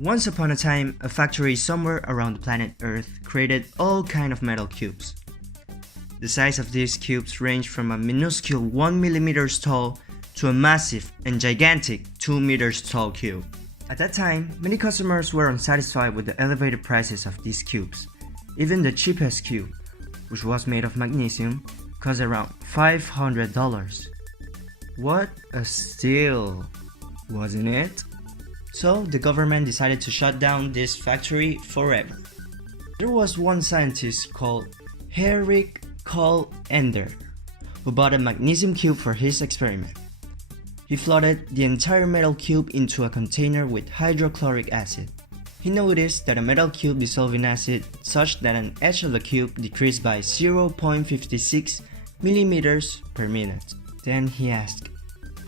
Once upon a time, a factory somewhere around the planet Earth created all kind of metal cubes. The size of these cubes ranged from a minuscule 1 mm tall to a massive and gigantic 2 meters tall cube. At that time, many customers were unsatisfied with the elevated prices of these cubes. Even the cheapest cube, which was made of magnesium, cost around $500. What a steal, wasn't it? So the government decided to shut down this factory forever. There was one scientist called Henrik Carl Ender who bought a magnesium cube for his experiment. He flooded the entire metal cube into a container with hydrochloric acid. He noticed that a metal cube dissolved in acid such that an edge of the cube decreased by 0.56 millimeters per minute. Then he asked,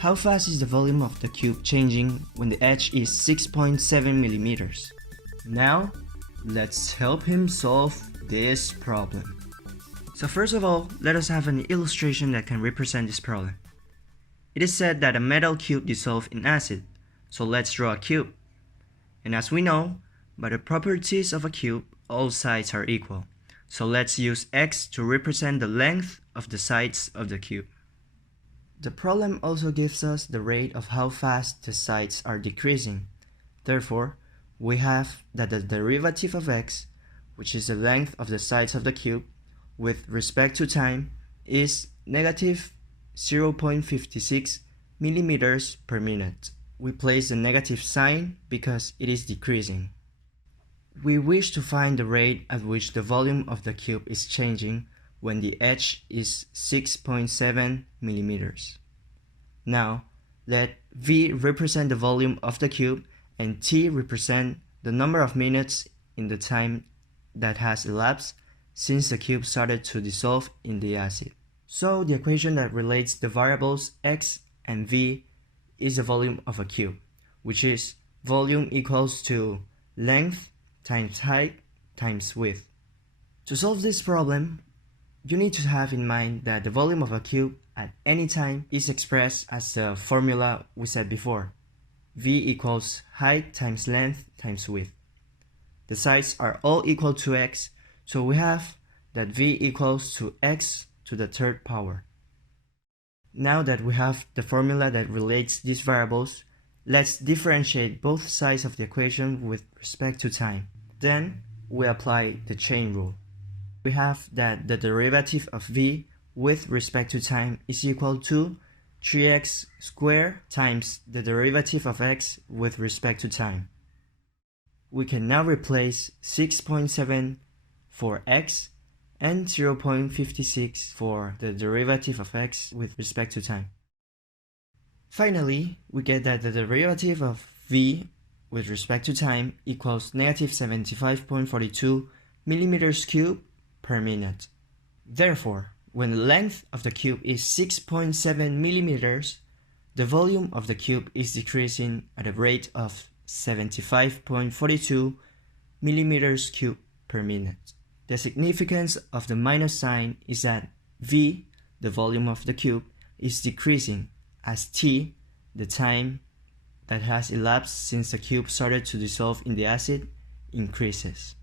how fast is the volume of the cube changing when the edge is 6.7 millimeters? Now, let's help him solve this problem. So first of all, let us have an illustration that can represent this problem. It is said that a metal cube dissolved in acid, so let's draw a cube. And as we know, by the properties of a cube, all sides are equal. So let's use x to represent the length of the sides of the cube. The problem also gives us the rate of how fast the sides are decreasing. Therefore, we have that the derivative of x, which is the length of the sides of the cube, with respect to time, is negative 0.56 millimeters per minute. We place the negative sign because it is decreasing. We wish to find the rate at which the volume of the cube is changing when the edge is 6.7 millimeters. Now, let V represent the volume of the cube and T represent the number of minutes in the time that has elapsed since the cube started to dissolve in the acid. So the equation that relates the variables x and v is the volume of a cube, which is volume equals to length times height times width. To solve this problem, you need to have in mind that the volume of a cube at any time is expressed as the formula we said before. V equals height times length times width. The sides are all equal to x, so we have that V equals to x to the third power. Now that we have the formula that relates these variables, let's differentiate both sides of the equation with respect to time. Then we apply the chain rule. We have that the derivative of v with respect to time is equal to 3x squared times the derivative of x with respect to time. We can now replace 6.7 for x and 0.56 for the derivative of x with respect to time. Finally, we get that the derivative of v with respect to time equals negative 75.42 millimeters cubed per minute. Therefore, when the length of the cube is 6.7 millimeters, the volume of the cube is decreasing at a rate of 75.42 millimeters cubed per minute. The significance of the minus sign is that V, the volume of the cube, is decreasing as T, the time that has elapsed since the cube started to dissolve in the acid, increases.